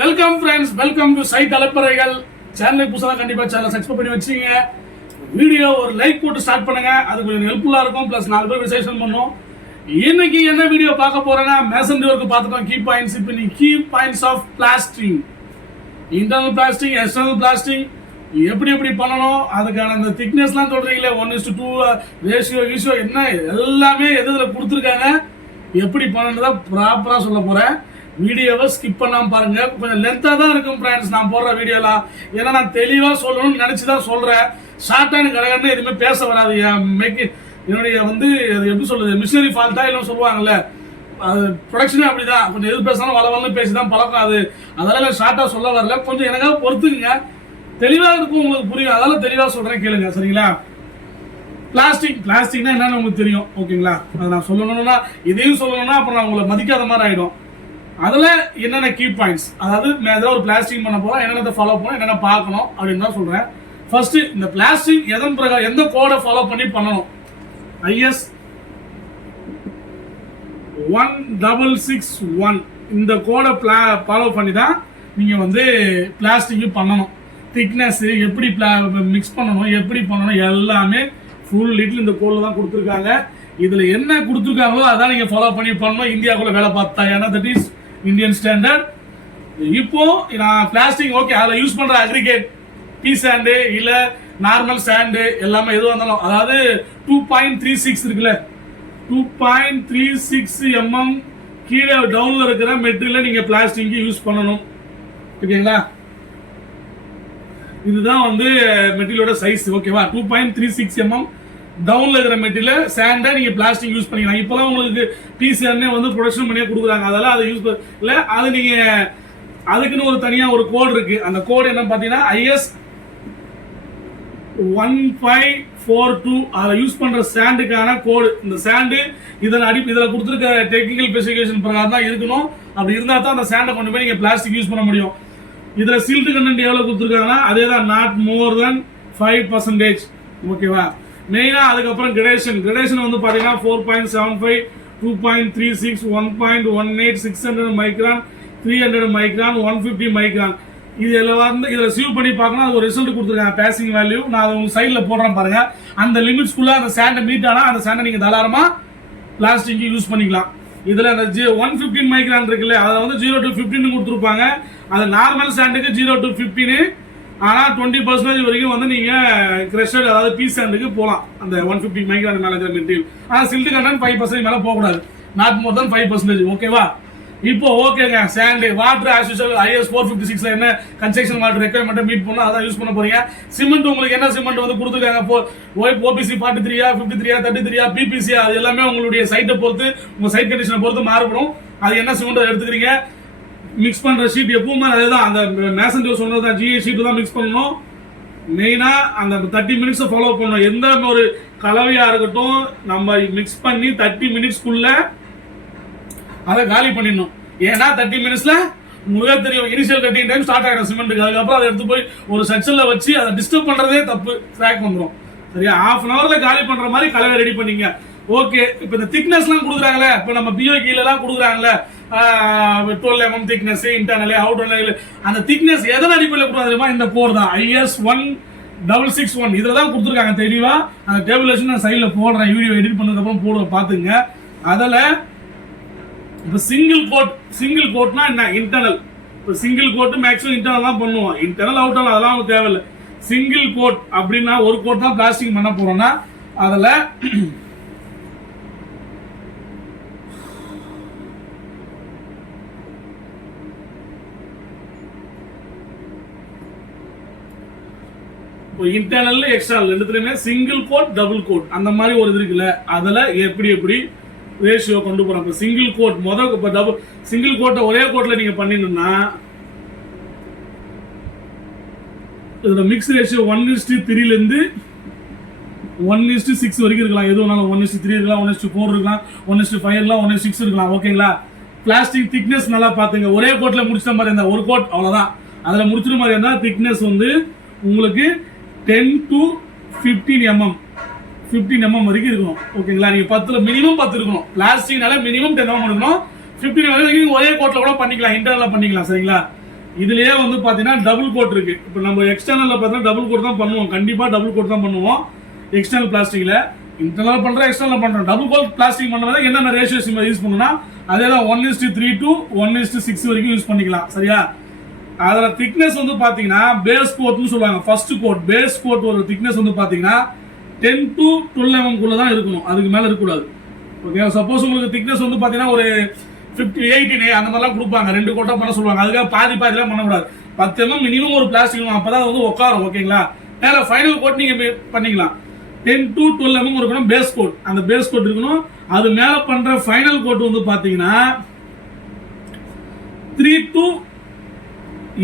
Welcome friends, welcome to side அலப்பறைகள். சேனலுக்கு புதுசாக கண்டிப்பாக சேனலை சப்ஸ்கிரைப் பண்ணி வச்சுங்க. வீடியோ ஒரு லைக் போட்டு ஸ்டார்ட் பண்ணுங்க, அது கொஞ்சம் ஹெல்ப்ஃபுல்லாக இருக்கும். ப்ளஸ் 4 பேர் விசேஷன் பண்ணோம். இன்னைக்கு என்ன வீடியோ பார்க்க போறேன்னா, மேசன்ரி ஒர்க் பார்த்துட்டோம். Key points. இப்போ நீ key points of plastering, internal plastering, external plastering எப்படி பண்ணணும், அதுக்கான அந்த திக்னஸ்லாம் சொல்றீங்களே 1:2 ரேஷியோ என்ன எல்லாமே எதில் கொடுத்துருக்காங்க, எப்படி பண்ணணுன்றதை ப்ராப்பராக சொல்ல போறேன். வீடியோவை ஸ்கிப் பண்ணாம பாருங்க. கொஞ்சம் லென்த்தாக தான் இருக்கும் ஃப்ரெண்ட்ஸ் நான் போடுற வீடியோலாம். ஏன்னா நான் தெளிவாக சொல்லணும்னு நினச்சி தான் சொல்கிறேன். ஷார்ட்டாக எனக்கு கடகன்னு எதுவுமே பேச வராது. என்னுடைய அது எப்படி சொல்றது, மிஷினரி ஃபால்ட்டா இல்லை சொல்லுவாங்கல்ல, அது ப்ரொடக்ஷனே அப்படிதான். கொஞ்சம் எது பேசினாலும் வளவலன்னு பேசி தான் பழக்கம். அதெல்லாம் ஷார்ட்டாக சொல்ல வரல. கொஞ்சம் எனக்காக பொறுத்துக்குங்க, தெளிவாக இருக்கும், உங்களுக்கு புரியும். அதெல்லாம் தெளிவாக சொல்கிறேன், கேளுங்க சரிங்களா. பிளாஸ்டிக்னா என்னன்னு உங்களுக்கு தெரியும் ஓகேங்களா. அதை நான் சொல்லணும்னா, இதையும் சொல்லணும்னா அப்புறம் நான் உங்களை மதிக்காத மாதிரி ஆகிடும். அதில் என்னென்ன கீ பாயிண்ட்ஸ், அதாவது ஏதாவது ஒரு பிளாஸ்டிக் பண்ண போகிறோம், என்னென்ன ஃபாலோ பண்ணணும், என்னென்ன பார்க்கணும் அப்படின்னு தான் சொல்கிறேன். ஃபர்ஸ்ட் இந்த பிளாஸ்டிக் எதன் பிரகாரம் எந்த கோடை ஃபாலோ பண்ணி பண்ணணும், IS 1661 இந்த கோடை ஃபாலோ பண்ணி தான் நீங்கள் பிளாஸ்டிக் பண்ணணும். திக்னஸ் எப்படி மிக்ஸ் பண்ணணும், எப்படி பண்ணணும் எல்லாமே ஃபுல் லிட்டில் இந்த கோடில் தான் கொடுத்துருக்காங்க. இதில் என்ன கொடுத்துருக்காங்களோ அதான் நீங்கள் ஃபாலோ பண்ணி பண்ணணும். இந்தியாவுக்குள்ள வேலை பார்த்தா, ஏன்னா தட் இஸ் இந்தியன் ஸ்டாண்டர்ட். இப்போ நான் பிளாஸ்டிக் ஓகே, அதில் யூஸ் பண்ணுற அக்ரிகேட் பீ சாண்டு இல்லை நார்மல் சாண்டு எல்லாமே எதுவாக இருந்தாலும், அதாவது 2.36 இருக்குல்ல, 2.36 mm கீழே டவுனில் இருக்கிற மெட்டீரியலை நீங்கள் பிளாஸ்டிக் யூஸ் பண்ணணும் ஓகேங்களா. இதுதான் மெட்டீரியலோட சைஸ் ஓகேவா. 2.36 mm டவுன்ல இருக்கிற மெட்டீரியல் சாண்டை நீங்க பிளாஸ்டிக் யூஸ் பண்ணிக்கலாம். இப்போதான் உங்களுக்கு பிசிஆர்னே ப்ரொடக்ஷன் பண்ணியே கொடுக்குறாங்க. அதெல்லாம் அதை யூஸ் பண்ணல. அது நீங்க அதுக்குன்னு ஒரு தனியா ஒரு கோட் இருக்கு. அந்த கோட் என்ன பாத்தீங்கன்னா IS 1542. அதை யூஸ் பண்ற சாண்டுக்கான கோடு. இந்த சாண்டு இதில் கொடுத்துருக்க டெக்னிக்கல் ஸ்பெசிஃபிகேஷன் பிரகாரம் தான் இருக்கணும். அப்படி இருந்தா தான் அந்த சாண்டை கொண்டு போய் நீங்க பிளாஸ்டிக் யூஸ் பண்ண முடியும். இதுல சில்ட் கண்டென்ட் எவ்வளவு கொடுத்துருக்காங்கன்னா அதே தான், நாட் மோர் தென் 5% ஓகேவா. மெயினா அதுக்கப்புறம் கிரடேஷன் பாத்தீங்கன்னா 4.75, 2.36, 1.18, 600 மைக்ரான், 300 மைக்ரான், 150 மைக்ரான். இதுல சீவ் பண்ணி பார்க்கணும். அது ஒரு ரிசல்ட் கொடுத்துருக்காங்க, பேசிங் வேல்யூ. நான் அதை உங்க சைட்ல போடுறேன் பாருங்க. அந்த லிமிட்ஸ்குள்ள அந்த சாண்டை மீட் ஆனா அந்த சாண்டை நீங்க தாராளமா பிளாஸ்டிக் யூஸ் பண்ணிக்கலாம். இதுல அந்த 115 மைக்ரான் இருக்குல்ல, அதை 0 to 15 கொடுத்துருப்பாங்க. அது நார்மல் சாண்டுக்கு 0 to 15. ஆனால் 20% வரைக்கும் நீங்க கிரஷர் அதாவது பீ சாண்டுக்கு போகலாம். அந்த 150 மைக்ரான் மேலே இருக்கிற மெட்டீரியல். ஆனால் சில்ட் கண்டென்ட் 5% மேலே போகக்கூடாது, நாட் மோர் தென் 5% ஓகேவா. இப்போ ஓகேங்க, sand water as usual IS 456 என்ன கன்ஸ்ட்ரக்ஷன் வாட்டர் ரெக்யர்மெண்ட் மீட் பண்ணா அதான் யூஸ் பண்ண போறீங்க. சிமெண்ட் உங்களுக்கு என்ன சிமெண்ட் கொடுத்துருக்காங்க, OPC 43, 53, 33, PPC அது எல்லாமே உங்களுடைய சைட்டை பொறுத்து, உங்க சைட் கண்டிஷனை பொறுத்து மாறுபடும். அது என்ன சிமெண்ட் எடுத்துக்கிறீங்க. மிக்ஸ் பண்ற ஷீட் எப்பவுமே அதுதான், அந்த மேசன்ஜர் சொன்னதுதான், GA ஷீட் தான் மிக்ஸ் பண்ணணும். மெயினா அந்த 30 மினிட்ஸ் ஃபாலோ பண்ணணும். எந்த ஒரு கலவையா இருக்கட்டும் நம்ம மிக்ஸ் பண்ணி 30 மினிட்ஸ்க்குள்ள அதை காலி பண்ணிடணும். ஏன்னா 30 மினிட்ஸ்ல உங்களுக்கு தெரியும் இனிஷியல் கட்டிங் டைம் ஸ்டார்ட் ஆகிடும் சிமெண்ட்டுக்கு. அதுக்கப்புறம் அதை எடுத்து போய் ஒரு செக்ஷன்ல வச்சு அதை டிஸ்டர்ப் பண்றதே தப்பு, கிராக் வந்துடும் சரியா. ½ an hourல காலி பண்ற மாதிரி கலவை ரெடி பண்ணீங்க ஓகே. இப்போ இந்த திக்னஸ்லாம் கொடுக்குறாங்களே, இப்போ நம்ம BOQ-லாம் கொடுக்குறாங்களே 12 mm திக்னஸ் இன்டர்னல் அவுட்டர்னல், அந்த திக்னஸ் எதன் அடிப்படையில் கொடுக்குறாங்க, இந்த கோட் தான் IS 1661 இதில் தான் கொடுத்துருக்காங்க தெளிவா. அந்த டேபிளேஷன் நான் சைடில் போடுறேன், வீடியோ எடிட் பண்ணதுக்கப்புறம் போடுற பார்த்துங்க. அதில் இப்போ சிங்கிள் கோட்னா என்ன, இன்டர்னல். இப்போ சிங்கிள் கோட் மேக்ஸிமம் இன்டர்னல் தான் பண்ணுவோம், இன்டர்னல் அவுட்டர்னல் அதெல்லாம் தேவையில்லை. சிங்கிள் கோட் அப்படின்னா ஒரு கோட் தான் பிளாஸ்டிக் பண்ண போறோம்னா அதில் இன்டர்னல் எக்ஸ்டர்னல் ரெண்டுத்துலயுமே சிங்கிள் கோட் டபுள் கோட் அந்த மாதிரி ஒரு இது இருக்குல்ல, அதுல எப்படி ரேஷியோ கொண்டு போறோம். இப்போ சிங்கிள் கோட் டபுள் சிங்கிள் கோட்டை ஒரே கோட்ல நீங்க பண்ணீங்கன்னா இதுல மிக்ஸ் ரேஷியோ 1:3 இருந்து 1:6 வரைக்கும் இருக்கலாம். எது வேணாலும் 1:3 இருக்கலாம், 1:4 இருக்கலாம், 1:5 இருக்கலாம், 1:6 இருக்கலாம் ஓகேங்களா. பிளாஸ்டிக் திக்னஸ் நல்லா பாத்துங்க. ஒரே கோட்ல முடிச்ச மாதிரி இருந்தா ஒரு கோட் அவ்வளவுதான், அதுல முடிச்சிற மாதிரி இருந்தா திக்னஸ் உங்களுக்கு 10 to 15 mm வரைக்கும் இருக்கணும் ஓகேங்களா. நீங்க 10ல மினிமம் 10 இருக்கணும். பிளாஸ்டிக்னால மினிமம் 10 mm இருக்கணும். 15 வரைக்கும் ஒரே கோட்ல கூட பண்ணிக்கலாம், இன்டர்னல்ல பண்ணிக்கலாம் சரிங்களா. இதுலயே வந்து பாத்தீங்கன்னா டபுள் கோட் இருக்கு. இப்போ நம்ம எக்ஸ்டர்னல்ல பார்த்தா டபுள் கோட் தான் பண்ணுவோம், கண்டிப்பா டபுள் கோட் தான் பண்ணுவோம் எக்ஸ்டர்னல் பிளாஸ்டிக்ல. இன்டர்னல் பண்றோம், எக்ஸ்டர்னல் பண்றோம். டபுள் கோட் பிளாஸ்டிக் பண்ணும்போது என்னென்ன ரேஷியோஸ் யூஸ் பண்ணணும்னா அதே தான் 1:3 to 1:6 வரைக்கும் யூஸ் பண்ணிக்கலாம். சரியா? அதோட திக்னஸ் வந்து பாத்தீங்கன்னா பேஸ் கோட்னு சொல்லுவாங்க. ஃபர்ஸ்ட் கோட் பேஸ் கோட் ஒரு திக்னஸ் வந்து பாத்தீங்கன்னா 10 to 12 mm குள்ள தான் இருக்கணும், அதுக்கு மேல இருக்கக்கூடாது. ஓகே, சப்போஸ் உங்களுக்கு திக்னஸ் வந்து பாத்தீங்கன்னா ஒரு 50 18 அந்த மாதிரிலாம் கொடுப்பாங்க, 2 கோட்டா பண்ண சொல்லுவாங்க. அதுக்காக பாதிலாம் பண்ணக்கூடாது. 10 mm மினிமம் ஒரு பிளாஸ்டிக் அப்பதான் வந்து உட்காரும். ஓகேங்களா? மேல ஃபைனல் கோட் நீங்க பண்ணிக்கலாம். 10 to 12 mm இருக்கணும் பேஸ் கோட், அந்த பேஸ் கோட் இருக்கணும். அது மேல பண்ற ஃபைனல் கோட் வந்து பாத்தீங்கன்னா 3 to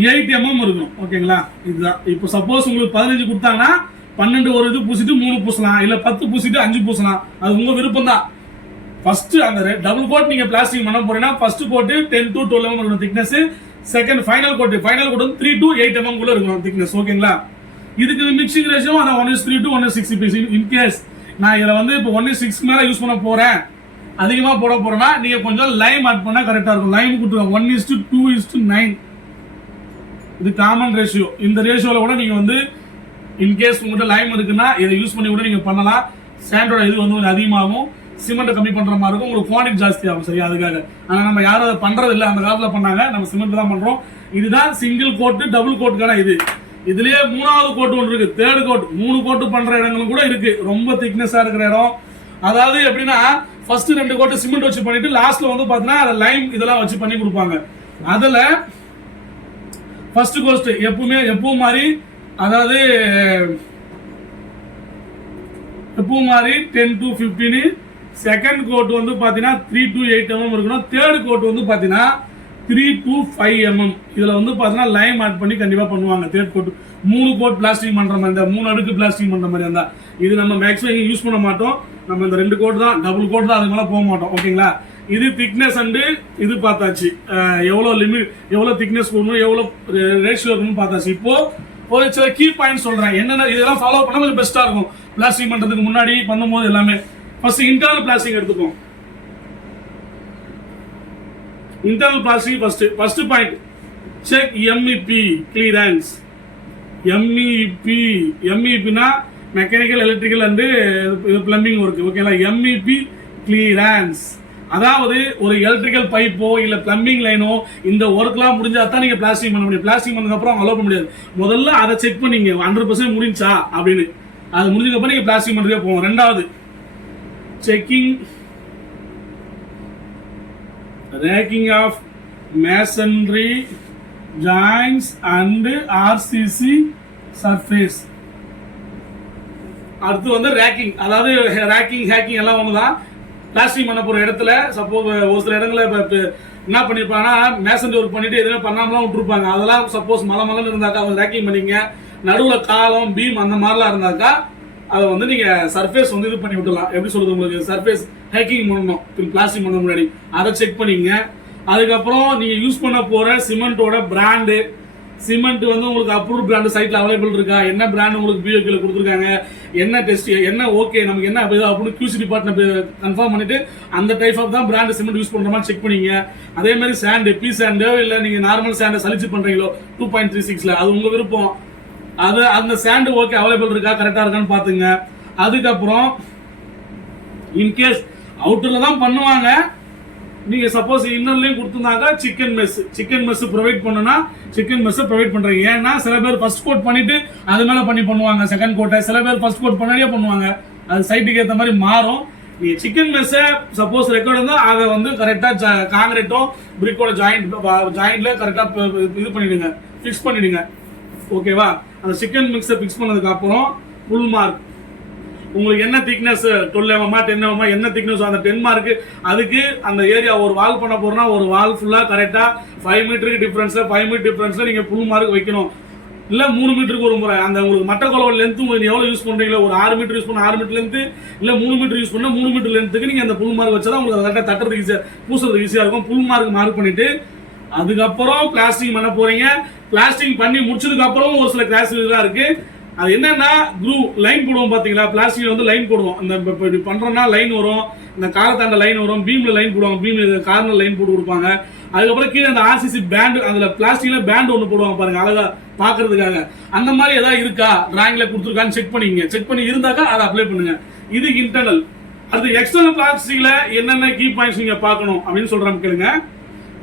8 mm இருக்கணும். ஓகேங்களா? இதுதான். இப்போ சப்போஸ் உங்களுக்கு 15 கொடுத்தாங்கன்னா 12 ஒரு இது பூசிட்டு 3 பூசலாம், இல்ல 10 பூசிட்டு 5 பூசலாம், அது உங்க விருப்பம் தான். ஃபர்ஸ்ட் அந்த டபுள் கோட் நீங்க பிளாஸ்டிக் பண்ண போறீங்கன்னா ஃபர்ஸ்ட் கோட் 10 to 12 mm இருக்கணும் திக்னஸ். செகண்ட் ஃபைனல் கோட் வந்து 3 to 8 mm குள்ள இருக்கணும் திக்னஸ். ஓகேங்களா? இதுக்கு மிக்சிங் ரேஷியோ அத 1:3 to 1:6. இன் கேஸ் நான் இதுல வந்து இப்போ 1:6 மேல யூஸ் பண்ண போறேன், அதிகமா போட போறேன்னா நீங்க கொஞ்சம் லைம் ஆட் பண்ணா கரெக்டா இருக்கும். லைம் கொடுத்துருங்க 1:2:9. இது காமன் ரேஷியோ. இந்த ரேஷியோல கூட நீங்க வந்து இன்கேஸ் உங்கள்கிட்ட லைம் இருக்குன்னா இதை யூஸ் பண்ணி கூட நீங்க பண்ணலாம். சாண்டோட இது வந்து கொஞ்சம் அதிகமாகும், சிமெண்ட் கம்மி பண்ற மாதிரி இருக்கும், உங்களுக்கு குவான்டிட்டி ஜாஸ்தி ஆகும். சரியா? அதுக்காக. ஆனா நம்ம யாரும் அதை பண்றது இல்லை, அந்த காலத்துல பண்ணாங்க, நம்ம சிமெண்ட் தான் பண்றோம். இதுதான் சிங்கிள் கோட் டபுள் கோட்டுக்கான இது. இதுலயே 3வது கோட் ஒன்று இருக்கு, 3rd கோட். 3 கோட் பண்ற இடங்களும் கூட இருக்கு, ரொம்ப திக்னஸா இருக்கிற இடம். அதாவது எப்படின்னா ஃபர்ஸ்ட் 2 கோட் சிமெண்ட் வச்சு பண்ணிட்டு லாஸ்ட்ல வந்து பாத்தீங்கன்னா லைம் இதெல்லாம் வச்சு பண்ணி கொடுப்பாங்க. அதுல ஃபர்ஸ்ட் கோட் எப்பவும் மாதிரி, அதாவது எப்பவும் மாதிரி 10 to 15. செகண்ட் கோட் வந்து பாத்தீங்கன்னா 3 to 8 mm இருக்கணும். 3rd கோட் வந்து பாத்தீங்கன்னா 3 to 5 mm. இதுல வந்து பாத்தீங்கன்னா லைம் ஆட் பண்ணி கண்டிப்பா பண்ணுவாங்க. 3rd கோட் 3 கோட் பிளாஸ்டிக் பண்ற மாதிரி, இந்த 3 அடுக்கு பிளாஸ்டிக் பண்ற மாதிரி இருந்தா இது நம்ம மேக்ஸிமம் யூஸ் பண்ண மாட்டோம். நம்ம இந்த 2 கோட் தான், டபுள் கோட் தான், அதுக்கு மேல போக மாட்டோம். ஓகேங்களா? இது திக்னஸ் அண்ட் இது பார்த்தாச்சு, எவ்வளவு லிமிட், எவ்வளவு திக்னஸ் போடணும், எவ்வளவு ரேஷியோ இருக்கணும் பார்த்தாச்சு. இப்போ ஒரு சில கீ பாயிண்ட் சொல்றேன், என்னென்ன இதெல்லாம் ஃபாலோ பண்ணா கொஞ்சம் பெஸ்டா இருக்கும் பிளாஸ்டிக் பண்றதுக்கு முன்னாடி பண்ணும்போது எல்லாமே. ஃபர்ஸ்ட் இன்டர்னல் பிளாஸ்டிக் எடுத்துப்போம். Internal plastic first point check MEP clearance. MEPனா mechanical electrical and plumbing work. ஓகேங்களா? MEP கிளியரன்ஸ் அதாவது ஒரு எலக்ட்ரிக்கல் பைப்போ இல்ல பிளம்பிங் லைனோ இந்த ஒர்க்லாம் முடிஞ்சா தான் நீங்க பிளாஸ்டிக் பண்ண முடியும். பிளாஸ்டிக் பண்ணதுக்கு அப்புறம் அலோவ் பண்ண முடியாது. முதல்ல அதை செக் பண்ணீங்க 100% முடிஞ்சா அப்படின்னு. அது முடிஞ்சதுக்கு அப்புறம் நீங்க பிளாஸ்டிக் பண்றதே போவோம். ரெண்டாவது checking raking of masonry joints and RCC surface. அடுத்து வந்து ரேக்கிங், அதாவது ரேக்கிங் ஹேக்கிங் எல்லாம் ஒண்ணுதான். பிளாஸ்டிக் பண்ண போற இடத்துல சப்போஸ் ஒரு சில இடங்களை என்ன பண்ணிருப்பாங்கன்னா மேசன்ரி ஒர்க் பண்ணிட்டு எதுவுமே பண்ணாமலாம் விட்டுருப்பாங்க. அதெல்லாம் சப்போஸ் மலன்னு இருந்தாக்கா அவங்க ரேக்கிங் பண்ணிங்க. நடுவுல காலம் பீம் அந்த மாதிரிலாம் இருந்தாக்கா அதை வந்து நீங்க சர்ஃபேஸ் வந்து இது பண்ணி விட்டுலாம். எப்படி சொல்றது, உங்களுக்கு சர்ஃபேஸ் ஹேக்கிங் பண்ணணும் பிளாஸ்டிக் பண்ண முன்னாடி, அதை செக் பண்ணிங்க. அதுக்கப்புறம் நீங்க யூஸ் பண்ண போற சிமெண்டோட பிராண்டு, சிமெண்ட் வந்து உங்களுக்கு அப்ரூவ் பிராண்ட் சைட்ல அவைலபிள் இருக்கா, என்ன பிராண்ட் உங்களுக்கு பிஓகேல கொடுத்துருக்காங்க, என்ன டெஸ்ட், என்ன ஓகே நமக்கு என்ன அப்படின்னு QC டிபார்ட்மெண்ட் கன்ஃபார்ம் பண்ணிட்டு அந்த டைப் ஆஃப் தான் பிராண்ட் சிமெண்ட் யூஸ் பண்ற மாதிரி செக் பண்ணீங்க. அதே மாதிரி சாண்ட், பி சாண்டோ இல்ல நீங்க நார்மல் சாண்டை சலிச்சு பண்றீங்களோ 2.36ல, அது உங்க விருப்பம். அது அந்த சாண்ட் ஓகே அவைலபிள் இருக்கா, கரெக்டா இருக்கான்னு பாத்துங்க. அதுக்கப்புறம் இன்கேஸ் அவுட்டர்ல தான் பண்ணுவாங்க, நீங்க சப்போஸ் இன்னர்லயும் கொடுத்துருந்தாங்க சிக்கன் மெஸ் ப்ரொவைட் பண்ணுனா சிக்கன் மெஸ் ப்ரொவைட் பண்றீங்க. ஏன்னா சில பேர் ஃபர்ஸ்ட் கோட் பண்ணிட்டு அது மேல பண்ணுவாங்க செகண்ட் கோட்டை, சில பேர் ஃபர்ஸ்ட் கோட் பண்ணாடியே பண்ணுவாங்க. அது சைட்டுக்கு ஏற்ற மாதிரி மாறும். நீங்க சிக்கன் மெஸ் சப்போஸ் ரெக்கார்ட் இருந்தா அதை வந்து கரெக்டா காங்கிரீட்டோ பிரிக்கோட ஜாயிண்ட்ல கரெக்டா இது பண்ணிடுங்க, பிக்ஸ் பண்ணிடுங்க. ஓகேவா? அந்த சிக்கன் மிக்ஸை பிக்ஸ் பண்ணதுக்கு அப்புறம் ஃபுல் மார்க் உங்களுக்கு என்ன திக்னஸ் 12 mm 10 mm என்ன திக்னஸ், அந்த 10 மார்க் அதுக்கு அந்த ஏரியா ஒரு வால் பண்ண போறோம்னா ஒரு வால் ஃபுல்லா கரெக்டா 5 மீட்டருக்கு டிஃபரன்ஸ்ல 5 மீட்டர் டிஃபரன்ஸ்ல நீங்க ஃபுல் மார்க் வைக்கணும். இல்ல 3 மீட்டருக்கு ஒரு முறை அந்த உங்களுக்கு மட்ட கொலவ லென்த் உங்களுக்கு எவ்வளவு யூஸ் பண்றீங்களோ, ஒரு 6 மீட்டர் யூஸ் பண்ண 6 மீட்டர் லென்த், இல்ல 3 மீட்டர் யூஸ் பண்ணா 3 மீட்டர் லென்த்துக்கு நீங்க அந்த ஃபுல் மார்க் வச்சா உங்களுக்கு கரெக்டா தட்டுறதுக்கு ஈஸியா, பூசுறதுக்கு ஈஸியா இருக்கும். ஃபுல் மார்க் பண்ணிட்டு அதுக்கப்புறம் பிளாஸ்டிக் பண்ண போறீங்க. பிளாஸ்டிக் பண்ணி முடிச்சதுக்கு அப்புறம் ஒரு சில கிளாஸ் எல்லாம் இருக்கு, அது என்னன்னா குரூ லைன் போடுவோம் பாத்தீங்களா, பிளாஸ்டிக்ல வந்து லைன் போடுவோம். இந்த இப்படி பண்றோம்னா லைன் வரும், இந்த காரத்தாண்ட லைன் வரும், பீம்ல லைன் போடுவாங்க, பீம் கார்னர் லைன் போட்டு கொடுப்பாங்க. அதுக்கப்புறம் கீழே அந்த ஆர்சிசி பேண்ட், அதுல பிளாஸ்டிக்ல பேண்ட் ஒன்று போடுவாங்க பாருங்க, அழகா பாக்குறதுக்காக. அந்த மாதிரி ஏதாவது இருக்கா டிராயிங்ல கொடுத்துருக்கான்னு செக் பண்ணிங்க. செக் பண்ணி இருந்தாக்கா அதை அப்ளை பண்ணுங்க. இது இன்டர்னல். அது எக்ஸ்டர்னல் பிளாஸ்டிக்ல என்னென்ன கீ பாயிண்ட்ஸ் நீங்க பார்க்கணும் அப்படின்னு சொல்றாங்க கேளுங்க.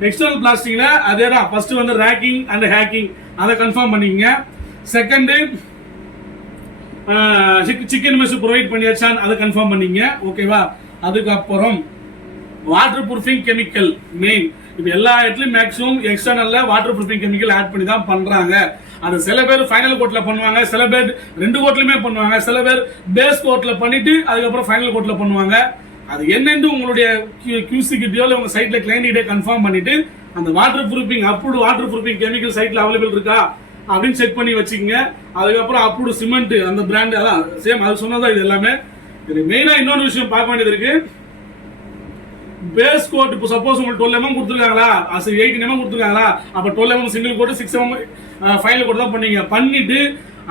எக்ஸ்டர்னல் பிளாஸ்டிக்ல அதே தான். ஃபர்ஸ்ட் வந்து ரேக்கிங் அண்ட் ஹேக்கிங், அதை கன்ஃபார்ம் பண்ணிக்கங்க. செகண்ட் சிக்கன் மெஸ் ப்ரொவைட் பண்ணியாச்சான்னு அதை கன்ஃபார்ம் பண்ணீங்க, ஓகேவா. அதுக்கப்புறம் வாட்டர் ப்ரூஃபிங் கெமிக்கல் மெயின். இப்போ எல்லா இடத்துலையும் மேக்ஸிமம் எக்ஸ்டர்னல்ல வாட்டர் ப்ரூஃபிங் கெமிக்கல் ஆட் பண்ணி தான் பண்றாங்க. அது சில பேர் ஃபைனல் கோட்ல பண்ணுவாங்க, சில பேர் 2 கோட்லயுமே பண்ணுவாங்க, சில பேர் பேஸ் கோட்ல பண்ணிட்டு அதுக்கப்புறம் ஃபைனல் கோட்ல பண்ணுவாங்க. அது என்னன்னு உங்களுடைய QC கிட்டயோ இல்லை உங்க சைட்ல கிளைண்ட் கிட்டே கன்ஃபார்ம் பண்ணிட்டு அந்த water proofing approved water proofing chemical சைட்ல அவைலபிள் இருக்கா அப்படின்னு செக் பண்ணி வச்சுக்கோங்க. அதுக்கப்புறம் அப்ரூவ்டு சிமெண்ட் அந்த பிராண்ட், அதான் சேம் அது சொன்னதான் இது எல்லாமே. இது மெயினா இன்னொரு விஷயம் பார்க்க வேண்டியது இருக்கு. பேஸ் கோட் இப்போ சப்போஸ் உங்களுக்கு 12 mm கொடுத்துருக்காங்களா, 18 mm கொடுத்துருக்காங்களா, அப்போ 12 mm single coat, 6 mm final coat தான் பண்ணீங்க. பண்ணிட்டு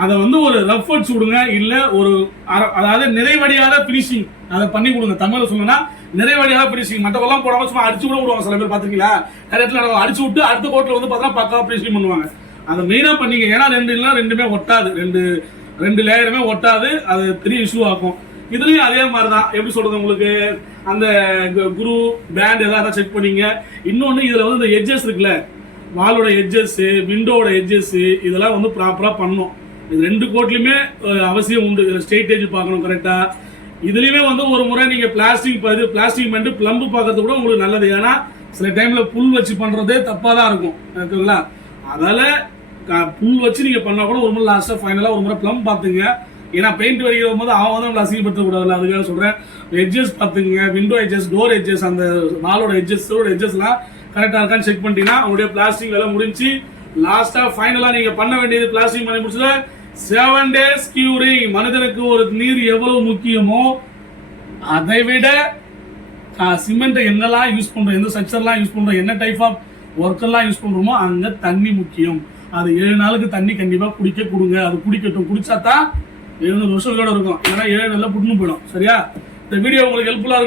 அதை வந்து ஒரு ரஃப் அடிச்சு விடுங்க, இல்ல ஒரு அதாவது நிறைவடியாத பினிஷிங் அதை பண்ணி கொடுங்க. தமிழ்ல சொல்லணும்னா நிறைவடியாத பினிஷிங். மற்றவெல்லாம் போடாம சும்மா அடிச்சு கூட விடுவாங்க சில பேர், பாத்தீங்களா. கரெக்ட்ல அடிச்சு விட்டு அடுத்த கோட்ல வந்து பார்த்தா பக்காவா பினிஷிங் பண்ணுவாங்க. அதை மெயினா பண்ணீங்க. ஏன்னா ரெண்டுமே ஒட்டாது, ரெண்டு லேயருமே ஒட்டாது, அது பெரிய இஷ்யூ ஆகும். இதுலயும் அதே மாதிரிதான். எப்படி சொல்றது, உங்களுக்கு அந்த குரு பேண்ட் ஏதாவது செக் பண்ணீங்க. இன்னொன்னு இதுல வந்து இந்த எட்ஜஸ் இருக்குல்ல, வாலோட எட்ஜஸ், விண்டோட எட்ஜஸ், இதெல்லாம் வந்து ப்ராப்பரா பண்ணணும். இது 2 கோட்லயுமே அவசியம் உண்டு. ஸ்ட்ரெயிட்டேஜ் பார்க்கணும் கரெக்டா. இதுலயுமே வந்து ஒரு முறை நீங்க பிளாஸ்டிக் பண்ணிட்டு பிளம்பு பார்க்கறது கூட உங்களுக்கு நல்லது. ஏன்னா சில டைம்ல புல் வச்சு பண்றதே தப்பா தான் இருக்கும், ஓகேங்களா. அதால புல் வச்சு நீங்க பண்ணா கூட ஒரு முறை லாஸ்டா ஃபைனலா ஒரு முறை பிளம் பாத்துங்க. ஏன்னா பெயிண்ட் வரைகிற போது அவன் வந்து நம்மளை அசிங்கப்படுத்த கூடாதுல்ல, அதுக்காக சொல்றேன். எட்ஜஸ் பாத்துங்க, விண்டோ எட்ஜஸ், டோர் எட்ஜஸ், அந்த வாலோட எட்ஜஸ்லாம் கரெக்டா இருக்கான்னு செக் பண்ணிட்டீங்கன்னா உங்களுடைய பிளாஸ்டிக் வேலை முடிஞ்சு லாஸ்டா ஃபைனலா நீங்க பண்ண வேண்டியது பிளாஸ்டிக் பண்ணி முடிச்சது 7 days கியூரிங். மனிதனுக்கு ஒரு நீர் எவ்வளவு முக்கியமோ அதை விட சிமெண்ட் எங்கெல்லாம் யூஸ் பண்றோம், எந்த ஸ்ட்ரக்சர்லாம் யூஸ் பண்றோம், என்ன டைப் ஆஃப் ஒர்க் எல்லாம் யூஸ் பண்றோமோ அங்க தண்ணி முக்கியம். அது 7 நாளுக்கு தண்ணி கண்டிப்பா குடிக்க கொடுங்க. அது குடிக்கட்டும், குடிச்சாதான் 700 வருஷம் இருக்கும். இல்லைன்னா 7 நாள்ல புட்டுன்னு போயிடும். சரியா? இந்த வீடியோ உங்களுக்கு ஹெல்ப்ஃபுல்லா இருக்கும்.